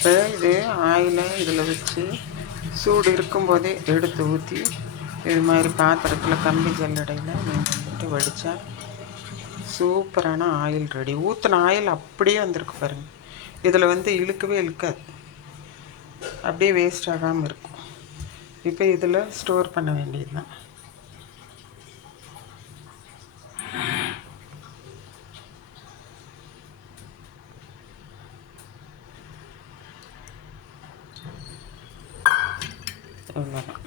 இப்போ இது ஆயிலை இதில் வச்சு சூடு இருக்கும்போதே எடுத்து ஊற்றி இது மாதிரி பாத்திரத்தில் கம்பி ஜல்லடையில் நீங்கள் வந்துட்டு வடித்தா சூப்பரான ஆயில் ரெடி. ஊற்றின ஆயில் அப்படியே வந்திருக்கு பாருங்கள். இதில் வந்து இழுக்கவே இழுக்காது, அப்படியே வேஸ்ட் ஆகாமல் இருக்கும். இப்போ இதில் ஸ்டோர் பண்ண வேண்டியது தான். இவ்வளோதான்.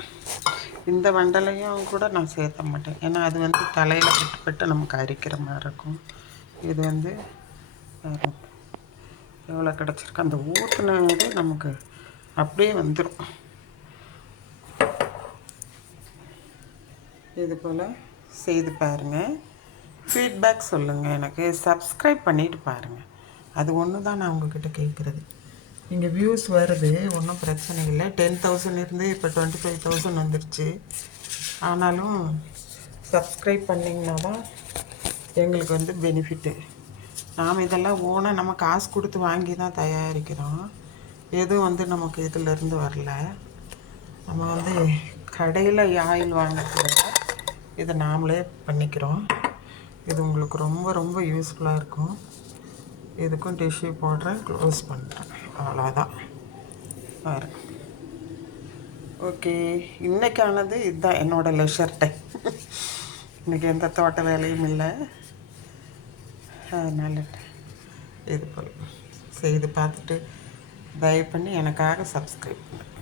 இந்த வண்டலையும் கூட நான் சேர்த்த மாட்டேன், ஏன்னா அது வந்து தலையில் பட்டு நமக்கு அரிக்கிற மாதிரி இருக்கும். இது வந்து எவ்வளோ கிடச்சிருக்கு, அந்த ஊற்றுனது நமக்கு அப்படியே வந்துடும். இது போல் செய்து பாருங்கள், ஃபீட்பேக் சொல்லுங்கள். எனக்கு சப்ஸ்கிரைப் பண்ணிவிட்டு பாருங்கள். அது ஒன்று தான் நான் உங்கள்கிட்ட கேட்குறது. இங்கே வியூஸ் வருது, ஒன்றும் பிரச்சனை இல்லை. 10,000 இருந்து இப்போ 25,000 வந்துடுச்சு. ஆனாலும் சப்ஸ்கிரைப் பண்ணிங்கன்னா தான் எங்களுக்கு வந்து பெனிஃபிட்டு. நாம் இதெல்லாம் ஓனாக நம்ம காசு கொடுத்து வாங்கி தான் தயாரிக்கிறோம். எதுவும் வந்து நமக்கு இதிலேருந்து வரல. நம்ம வந்து கடையில் ஆயில் வாங்கிறத விட இதை நாமளே பண்ணிக்கிறோம். இது உங்களுக்கு ரொம்ப ரொம்ப யூஸ்ஃபுல்லாக இருக்கும். இதுக்கும் டிஷ்யூ போடுறேன், க்ளோஸ் பண்ணுறேன், அவ்வளோதான். பாரு. ஓகே, இன்றைக்கானது இதுதான் என்னோடய லெஷர் டைம். இன்றைக்கி எந்த தோட்ட வேலையும் இல்லை, அதனால் இது போல் செய்து பார்த்துட்டு தயவு பண்ணி எனக்காக சப்ஸ்கிரைப் பண்ணுங்கள்.